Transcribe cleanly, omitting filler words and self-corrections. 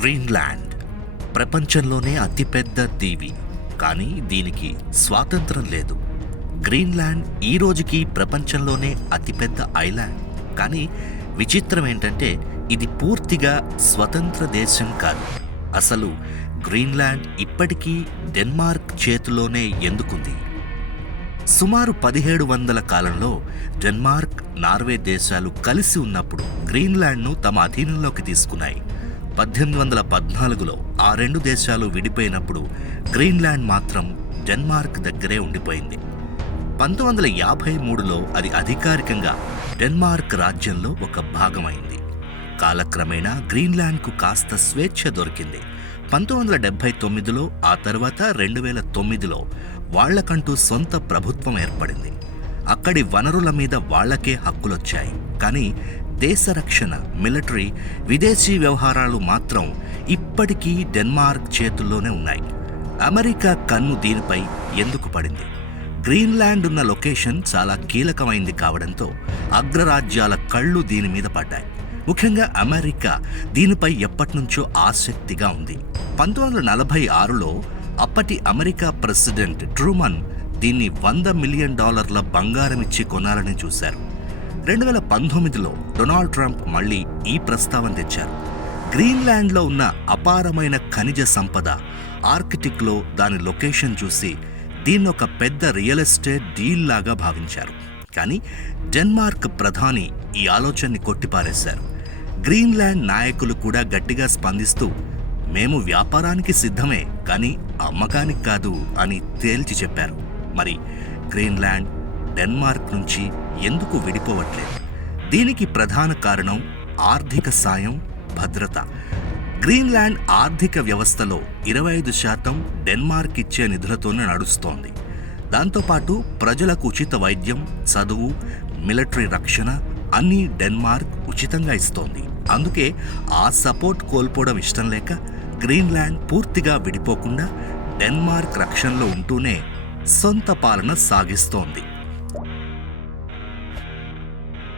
Greenland ప్రపంచంలోనే అతిపెద్ద దీవి, కానీ దీనికి స్వాతంత్రం లేదు. గ్రీన్లాండ్ ఈ రోజుకి ప్రపంచంలోనే అతిపెద్ద ఐలాండ్. కానీ విచిత్రం ఏంటంటే ఇది పూర్తిగా స్వతంత్ర దేశం కాదు. అసలు గ్రీన్లాండ్ ఇప్పటికీ డెన్మార్క్ చేతిలోనే ఎందుకుంది? సుమారు 1700 కాలంలో డెన్మార్క్, నార్వే దేశాలు కలిసి ఉన్నప్పుడు గ్రీన్లాండ్ను తమ అధీనంలోకి తీసుకున్నాయి. 1814లో ఆ రెండు దేశాలు విడిపోయినప్పుడు గ్రీన్లాండ్ మాత్రం డెన్మార్క్ దగ్గరే ఉండిపోయింది. 1953లో అది అధికారికంగా డెన్మార్క్ రాజ్యంలో ఒక భాగమైంది. కాలక్రమేణా గ్రీన్లాండ్కు కాస్త స్వేచ్ఛ దొరికింది. 1979లో, ఆ తర్వాత 2009లో వాళ్లకంటూ సొంత ప్రభుత్వం ఏర్పడింది. అక్కడి వనరుల మీద వాళ్లకే హక్కులొచ్చాయి. కానీ దేశ రక్షణ, మిలిటరీ, విదేశీ వ్యవహారాలు మాత్రం ఇప్పటికీ డెన్మార్క్ చేతుల్లోనే ఉన్నాయి. అమెరికా కన్ను దీనిపై ఎందుకు పడింది? గ్రీన్లాండ్ ఉన్న లొకేషన్ చాలా కీలకమైంది కావడంతో అగ్రరాజ్యాల కళ్ళు దీని మీద పడ్డాయి. ముఖ్యంగా అమెరికా దీనిపై ఎప్పటినుంచో ఆసక్తిగా ఉంది. 1946లో అప్పటి అమెరికా ప్రెసిడెంట్ ట్రూమన్ దీన్ని $100 మిలియన్ బంగారమిచ్చి కొనాలని చూశారు. 2019లో డొనాల్డ్ ట్రంప్ మళ్ళీ ఈ ప్రస్తావన తెచ్చారు. గ్రీన్లాండ్లో ఉన్న అపారమైన ఖనిజ సంపద, ఆర్కిటిక్లో దాని లొకేషన్ చూసి దీన్నొక పెద్ద రియల్ ఎస్టేట్ డీల్ లాగా భావించారు. కానీ డెన్మార్క్ ప్రధాని ఈ ఆలోచనని కొట్టిపారేశారు. గ్రీన్లాండ్ నాయకులు కూడా గట్టిగా స్పందిస్తూ, మేము వ్యాపారానికి సిద్ధమే, కానీ అమ్మకానికి కాదు అని తేల్చి చెప్పారు. మరి గ్రీన్లాండ్ డెన్మార్క్ నుంచి ఎందుకు విడిపోవట్లేదు? దీనికి ప్రధాన కారణం ఆర్థిక సాయం, భద్రత. గ్రీన్లాండ్ ఆర్థిక వ్యవస్థలో 25% డెన్మార్క్ ఇచ్చే నిధులతోనే నడుస్తోంది. దాంతోపాటు ప్రజలకు ఉచిత వైద్యం, చదువు, మిలిటరీ రక్షణ అన్నీ డెన్మార్క్ ఉచితంగా ఇస్తోంది. అందుకే ఆ సపోర్ట్ కోల్పోవడం ఇష్టం లేక గ్రీన్లాండ్ పూర్తిగా విడిపోకుండా డెన్మార్క్ రక్షణలో ఉంటూనే సొంత పాలన సాగిస్తోంది.